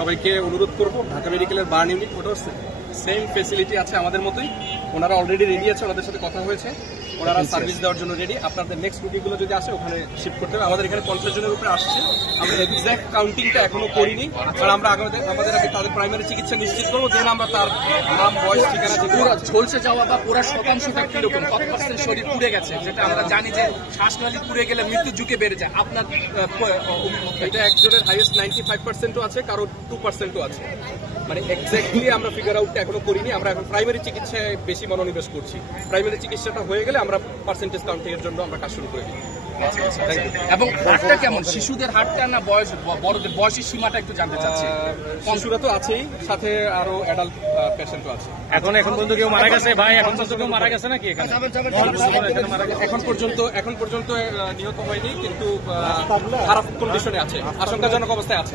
সবাইকে অনুরোধ করব, ঢাকা মেডিকেলের বার্ন ইউনিট ওটাও সেম ফেসিলিটি আছে আমাদের মতোই। ওনারা অলরেডি রেডি আছে, ওনাদের সাথে কথা হয়েছে, ওনারা সার্ভিস দেওয়ার জন্য রেডি। আপনাদের নেক্সট রুগীগুলো যদি আসে ওখানে শিফট করতে হবে। আমাদের এখানে 50 জনের উপরে আসছে, আমরা এক্সাক্ট কাউন্টিংটা এখনো করিনি, কারণ আমরা আমাদের আগে তাদের প্রাইমারি চিকিৎসা নিশ্চিত করবো, দেন আমরা তার নাম, বয়স, ঠিকানা। পুরো ঝলসে যাওয়া বা পুরো শতাংশটা কিরকম, কত পার্সেন্ট শরীর পুড়ে গেছে, যেটা আমরা জানি যে শ্বাসনালী পুড়ে গেলে মৃত্যু ঝুঁকি বেড়ে যায়, আপনার এটা একজনের হাইয়েস্ট 95%ও আছে, কারো 2%ও আছে। মানে এক্স্যাক্টলি আমরা ফিগার আউটটা এখনো করিনি। আমরা এখন প্রাইমারি চিকিৎসায় বেশি মনোনিবেশ করছি। প্রাইমারি চিকিৎসাটা হয়ে গেলে আমরা পার্সেন্টেজ কাউন্টিং এর জন্য আমরা কাজ শুরু করে দিই। এবং হারটা কেমন, শিশুদের হারটা না বড়দের, বয়সের সীমাটা একটু জানতে চাচ্ছি। শিশুরা তো আছেই, সাথে আরো অ্যাডাল্ট পেশেন্টও আছে। এখন পর্যন্ত কেউ মারা গেছে ভাই? এখন পর্যন্ত কেউ মারা গেছে নাকি এখানে? এখন পর্যন্ত নিহত হয়নি, কিন্তু খারাপ কন্ডিশনে আছে, আশঙ্কাজনক অবস্থায় আছে।